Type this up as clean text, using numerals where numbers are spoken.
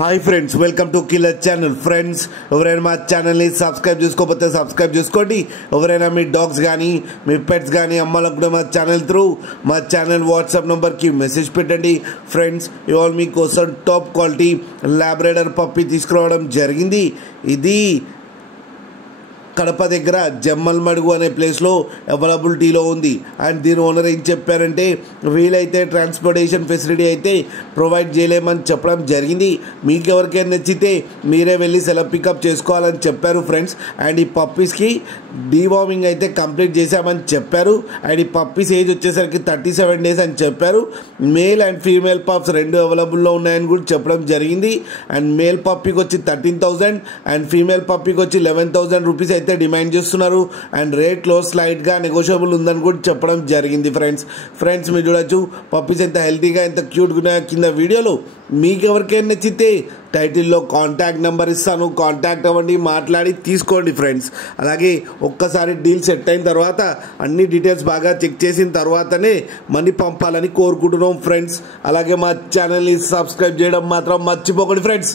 Hi friends, welcome to killer channel. Friends, ఎవరైనా మా ఛానల్ని సబ్స్క్రైబ్ చేసుకోకపోతే సబ్స్క్రైబ్ చేసుకోండి. ఎవరైనా మీ డాగ్స్ కానీ మీ పెట్స్ కానీ అమ్మాలకు కూడా మా ఛానల్ త్రూ మా ఛానల్ వాట్సాప్ నెంబర్కి మెసేజ్ పెట్టండి. ఫ్రెండ్స్, ఇవాళ మీకోసం టాప్ క్వాలిటీ లాబ్రాడర్ పప్పీ తీసుకురావడం జరిగింది. ఇది కడప దగ్గర జమ్మల్మడుగు అనే ప్లేస్లో అవైలబిలిటీలో ఉంది. అండ్ దీని ఓనర్ ఏం చెప్పారంటే, వీలైతే ట్రాన్స్పోర్టేషన్ ఫెసిలిటీ అయితే ప్రొవైడ్ చేయలేమని చెప్పడం జరిగింది. మీకు ఎవరికైనా నచ్చితే మీరే వెళ్ళి సెలవు పికప్ చేసుకోవాలని చెప్పారు ఫ్రెండ్స్. అండ్ ఈ పప్పీస్కి డీవార్మింగ్ అయితే కంప్లీట్ చేశామని చెప్పారు. అండ్ ఈ పప్పీస్ ఏజ్ వచ్చేసరికి 37 days అని చెప్పారు. మేల్ అండ్ ఫీమేల్ పప్స్ రెండు అవైలబుల్లో ఉన్నాయని కూడా చెప్పడం జరిగింది. అండ్ మేల్ పప్పీకి వచ్చి 13,000 అండ్ ఫీమేల్ పప్పీకి వచ్చి 11,000 రూపీస్ అయితే డిమాండ్ చేస్తున్నారు. అండ్ రేట్లో స్లైట్గా నెగోషియబుల్ ఉందని కూడా చెప్పడం జరిగింది. ఫ్రెండ్స్ మీరు చూడొచ్చు పప్పీస్ ఎంత హెల్తీగా ఎంత క్యూట్గా ఉన్నాయో కింద వీడియోలో. మీకు ఎవరికైనా నచ్చితే టైటిల్లో కాంటాక్ట్ నెంబర్ ఇస్తాను, కాంటాక్ట్ అవ్వండి, మాట్లాడి తీసుకోండి ఫ్రెండ్స్. అలాగే ఒక్కసారి డీల్ సెట్ అయిన తర్వాత అన్ని డీటెయిల్స్ బాగా చెక్ చేసిన తర్వాతనే మనీ పంపాలని కోరుకుంటున్నాం ఫ్రెండ్స్. అలాగే మా ఛానల్ని సబ్స్క్రైబ్ చేయడం మాత్రం మర్చిపోకండి ఫ్రెండ్స్.